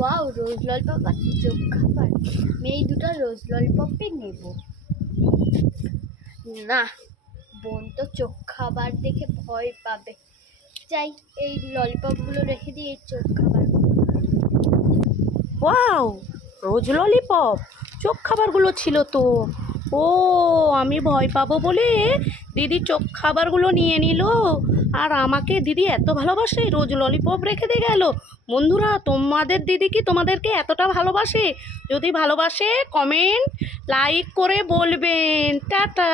Wow, রোজ lollipop আর চোখ খাবার। আমি এই দুটো রোজ ললিপপই নেব। না, বোন তো চোখ খাবার দেখে ভয় পাবে। যাই, এই ললিপপগুলো রেখে দিই, এই চোখ খাবার। ওয়াও, রোজ ললিপপ চোখ খাবারগুলো ছিল তো। ও, আমি ভয় পাবো বলে দিদি চোখ খাবারগুলো নিয়ে নিল, আর আমাকে দিদি এত ভালোবাসে রোজ ললিপপ রেখে দিয়ে গেল। বন্ধুরা, তোমাদের দিদি কি তোমাদেরকে এতটা ভালোবাসে? যদি ভালোবাসে কমেন্ট লাইক করে বলবেন। টাটা।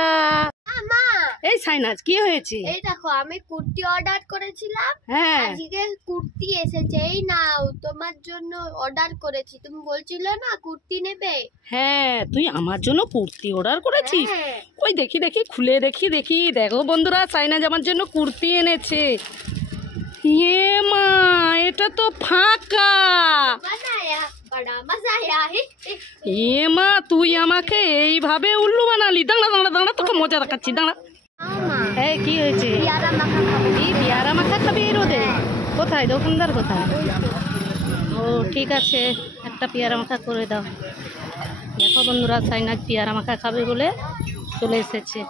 মা, এই সাইনাজ, কি হয়েছে? এই দেখো, আমি কুর্তি অর্ডার করেছিলাম, হ্যাঁ, আজকে কুর্তি এসেছে। এই নাও, তোমার জন্য অর্ডার করেছি। তুমি বলছিলে না কুর্তি নেবে? হ্যাঁ, তুই আমার জন্য কুর্তি অর্ডার করেছিস? হ্যাঁ। ওই দেখি দেখি, খুলে দেখি দেখি। দেখো বন্ধুরা, সাইনাজ আমার জন্য কুর্তি এনেছে। এ মা, এটা তো ফাঁকা। বানায়া, বড়া মজা আয়া। এ মা, তুই আমাকে এইভাবে উল্লু বানালি। দাঁড়া দাঁড়া দাঁড়া, তোকে মজা দেখাচ্ছি, দাঁড়া। হ্যাঁ, কি হয়েছে? পেয়ারা মাখা খাবো। কি পেয়ারা মাখা খাবি এই রোদে? কোথায় দোকানদার, কোথায়? ও ঠিক আছে, একটা পেয়ারা মাখা করে দাও। দেখো বন্ধুরা, সাইনাজ পেয়ারা মাখা খাবে বলে চলে এসেছে।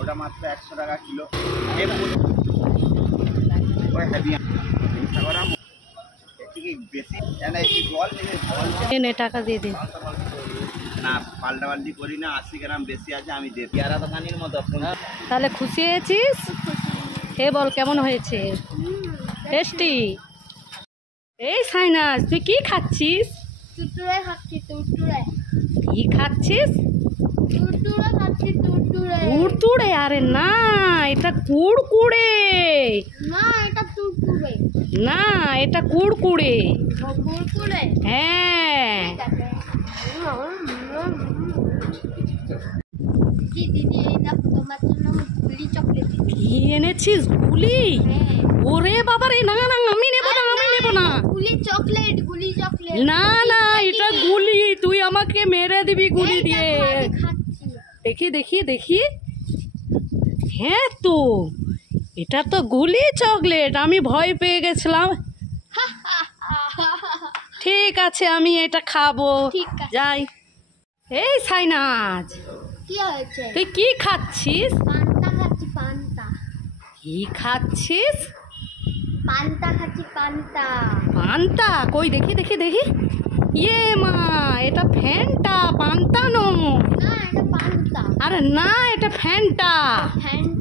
ওটা মাত্র 100 টাকা কিলো। এনে টাকা দিয়ে দে। না, পাল্টাপাল্টি করি না। 80 গ্রাম বেশি আছে, আমি দিই। পেয়ারা দোকানির মতো। তাহলে খুশি হয়েছিস? হে বল, কেমন হয়েছে? টেস্টি। এই সাইনাজ, তুই কি খাচ্ছিস? টুটুরে খাচ্ছি, টুটুরে। কি খাচ্ছিস? টুটুরে খাচ্ছি, টুটুরে। কুড়তুড়ে? আরে না, এটা কুড়কুড়ে। না, এটা টুটুরে। না, এটা কুড়কুড়ে। ও, কুরকুরে। হ্যাঁ। দিদি, এই দেখো, তোমার জন্য গুলি চকলেট। কি এনেছিস? গুলি? হ্যাঁ, ওরে বাবা রে, না না, আমি নেবো না, আমি নেবো না। গুলি চকলেট, গুলি চকলেট। না না, এটা গুলি। তুই আমাকে মেরে দিবি গুলি এই দিয়ে। দেখো, আমি খাচ্ছি। দেখি দেখি দেখি। হ্যাঁ তো, এটা তো গুলি চকলেট। আমি ভয় পেয়ে গেছিলাম। ঠিক আছে, আমি এটা খাবো। ঠিক আছে। যাই। এই সাইনাজ, কি হয়েছে? তুই কি খাচ্ছিস? পান্তা খাচ্ছি, পান্তা। কি খাচ্ছিস? পান্তা খাচ্ছি, পান্তা। পান্তা? কই দেখি দেখি দেখি। ইয়ে মা, এটা ফ্যানটা, পান্তা নো। না, এটা পান্তা। আরে না, এটা ফ্যানটা। ফ্যান্টা।